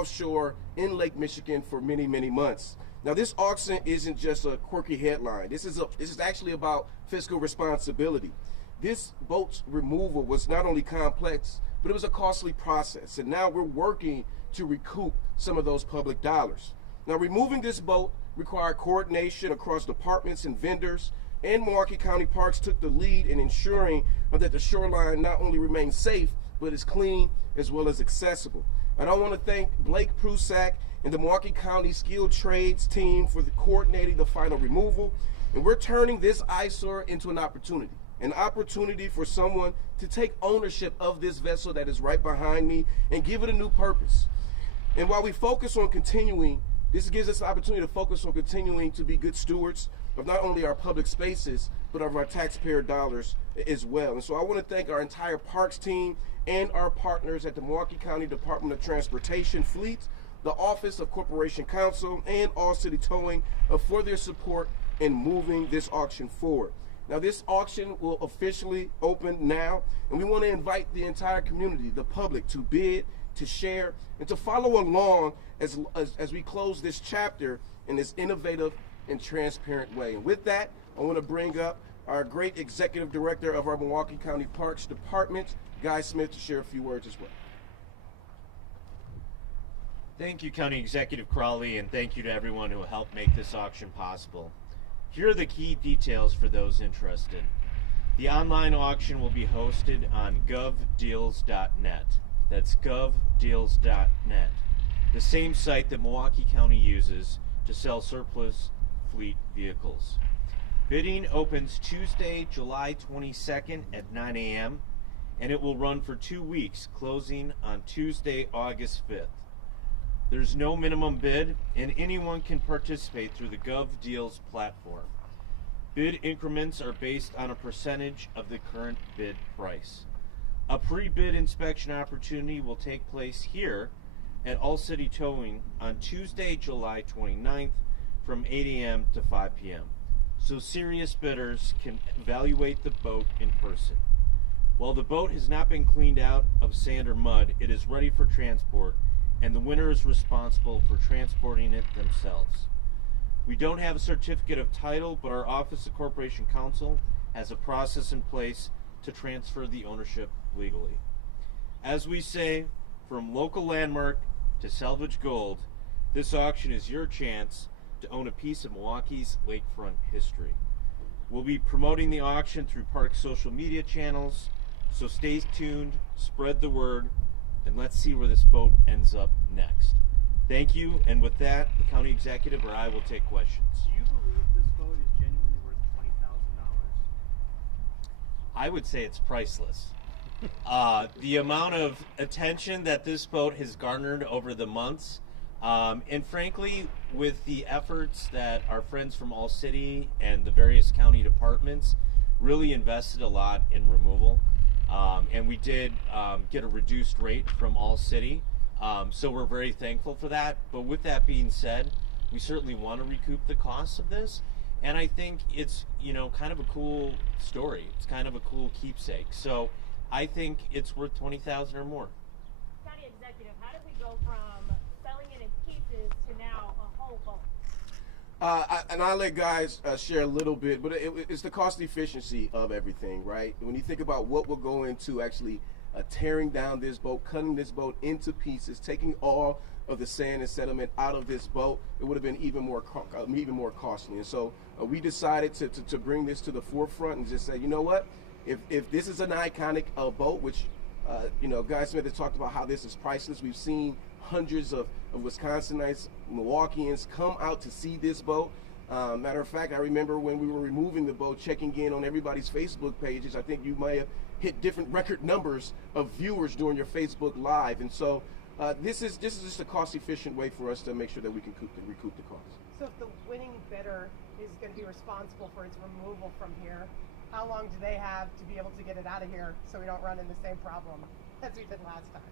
offshore in Lake Michigan for many, many months. Now, this auction isn't just a quirky headline. This is actually about fiscal responsibility. This boat's removal was not only complex, but it was a costly process. And now we're working to recoup some of those public dollars. Now, removing this boat required coordination across departments and vendors, and Milwaukee County Parks took the lead in ensuring that the shoreline not only remains safe, but is clean as well as accessible. And I want to thank Blake Prusak and the Milwaukee County Skilled Trades team for coordinating the final removal. And we're turning this eyesore into an opportunity for someone to take ownership of this vessel that is right behind me and give it a new purpose. And while we focus on continuing, this gives us an opportunity to focus on continuing to be good stewards of not only our public spaces, but of our taxpayer dollars as well. And so I want to thank our entire parks team and our partners at the Milwaukee County Department of Transportation Fleet, the Office of Corporation Counsel, and All City Towing for their support in moving this auction forward. Now, this auction will officially open now, and we want to invite the entire community, the public, to bid, to share, and to follow along as we close this chapter in this innovative and transparent way. And with that, I want to bring up our great executive director of our Milwaukee County Parks Department, Guy Smith, to share a few words as well. Thank you, County Executive Crawley, and thank you to everyone who helped make this auction possible. Here are the key details for those interested. The online auction will be hosted on govdeals.net. That's govdeals.net, the same site that Milwaukee County uses to sell surplus fleet vehicles. Bidding opens Tuesday, July 22nd at 9 a.m., and it will run for 2 weeks, closing on Tuesday, August 5th. There's no minimum bid, and anyone can participate through the GovDeals platform. Bid increments are based on a percentage of the current bid price. A pre-bid inspection opportunity will take place here at All City Towing on Tuesday, July 29th from 8 a.m. to 5 p.m. so serious bidders can evaluate the boat in person. While the boat has not been cleaned out of sand or mud, it is ready for transport, and the winner is responsible for transporting it themselves. We don't have a certificate of title, but our Office of Corporation Counsel has a process in place to transfer the ownership legally. As we say, from local landmark to salvage gold, this auction is your chance to own a piece of Milwaukee's lakefront history. We'll be promoting the auction through Park's social media channels, so stay tuned, spread the word, and let's see where this boat ends up next. Thank you, and with that, the county executive or I will take questions. Do you believe this boat is genuinely worth $20,000? I would say it's priceless. The amount of attention that this boat has garnered over the months, and frankly, with the efforts that our friends from All City and the various county departments really invested a lot in removal. And we did get a reduced rate from All City, so we're very thankful for that. But with that being said, we certainly want to recoup the costs of this, and I think it's, you know, kind of a cool story. It's kind of a cool keepsake. So I think it's worth $20,000 or more. County executive, how did we go from selling it in pieces to now a whole boat? And I'll let guys share a little bit, but it's the cost efficiency of everything, right? When you think about what will go into actually tearing down this boat, cutting this boat into pieces, taking all of the sand and sediment out of this boat, it would have been even more costly. And so we decided to bring this to the forefront and just say, you know what, if this is an iconic boat, which you know, Guy Smith has talked about how this is priceless. We've seen hundreds of Wisconsinites, Milwaukeeans come out to see this boat. Matter of fact, I remember when we were removing the boat, checking in on everybody's Facebook pages. I think you might have hit different record numbers of viewers during your Facebook Live. And so this is just a cost-efficient way for us to make sure that we can recoup the cost. So if the winning bidder is going to be responsible for its removal from here, how long do they have to be able to get it out of here so we don't run into the same problem as we did last time?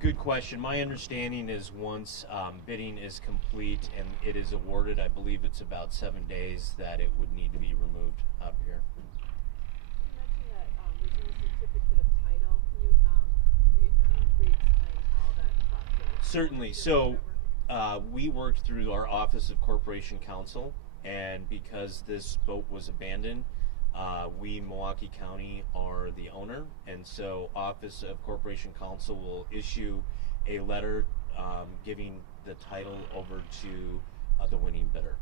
Good question. My understanding is once bidding is complete and it is awarded, I believe it's about 7 days that it would need to be removed up here. You mentioned that there's no certificate of title. Can you re-explain how that process Certainly. So we worked through our Office of Corporation Counsel, and because this boat was abandoned, we, Milwaukee County, are the owner, and so Office of Corporation Counsel will issue a letter giving the title over to the winning bidder.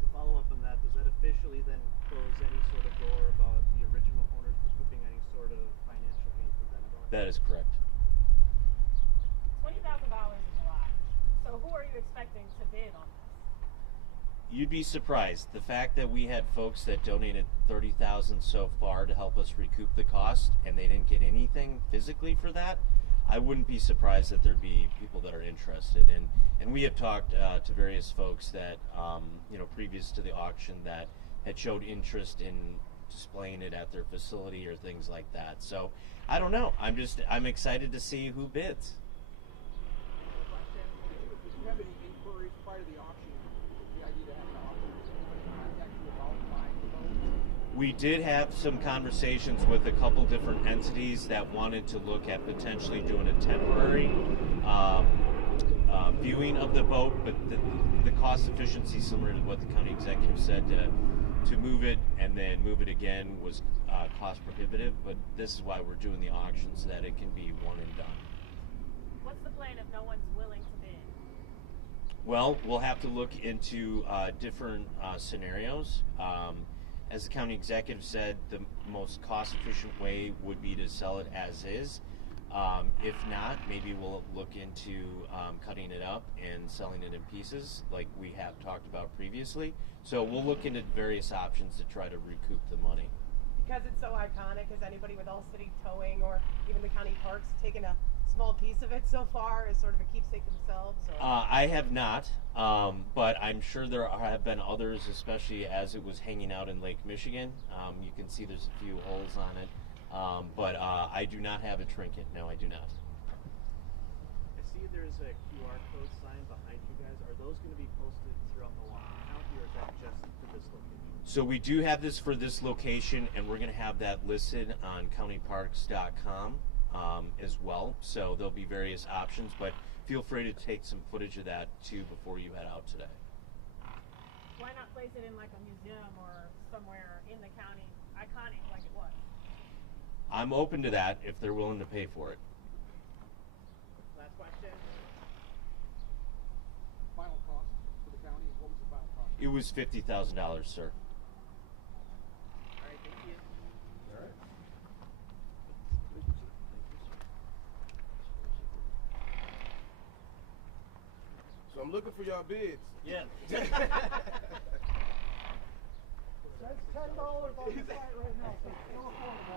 To follow up on that, does that officially then close any sort of door about the original owners recouping any sort of financial gain from them at all? That is correct. $20,000 is a lot. So who are you expecting to bid on this? You'd be surprised. The fact that we had folks that donated $30,000 so far to help us recoup the cost, and they didn't get anything physically for that, I wouldn't be surprised that there'd be people that are interested. And we have talked to various folks that, previous to the auction, that had showed interest in displaying it at their facility or things like that. So I don't know. I'm excited to see who bids. Did you have any inquiries prior to the auction? The idea to have an auction, contact you about buying the boat? We did have some conversations with a couple different entities that wanted to look at potentially doing a temporary viewing of the boat, but the cost efficiency, similar to what the county executive said, to move it and then move it again was cost prohibitive. But this is why we're doing the auction, so that it can be one and done. What's the plan if no one's willing to bid? Well, we'll have to look into different scenarios. As the county executive said, the most cost-efficient way would be to sell it as is. If not, maybe we'll look into cutting it up and selling it in pieces, like we have talked about previously. So we'll look into various options to try to recoup the money. Because it's so iconic, has anybody with All City Towing or even the county parks taken a small piece of it so far as sort of a keepsake themselves? Or? I have not, but I'm sure there have been others, especially as it was hanging out in Lake Michigan. You can see there's a few holes on it, but I do not have a trinket. No, I do not. I see there's a QR code sign behind you guys. Are those going to be posted throughout Milwaukee County, or is that just for this location? So we do have this for this location, and we're going to have that listed on countyparks.com as well. So there'll be various options, but feel free to take some footage of that too before you head out today. Why not place it in like a museum or somewhere in the county, iconic like it was? I'm open to that if they're willing to pay for it. Last question. Final cost for the county, what was the final cost? It was $50,000, sir. All right, thank you. All right. So I'm looking for y'all bids. Yeah. That's $10 on the site right now, so it's still affordable.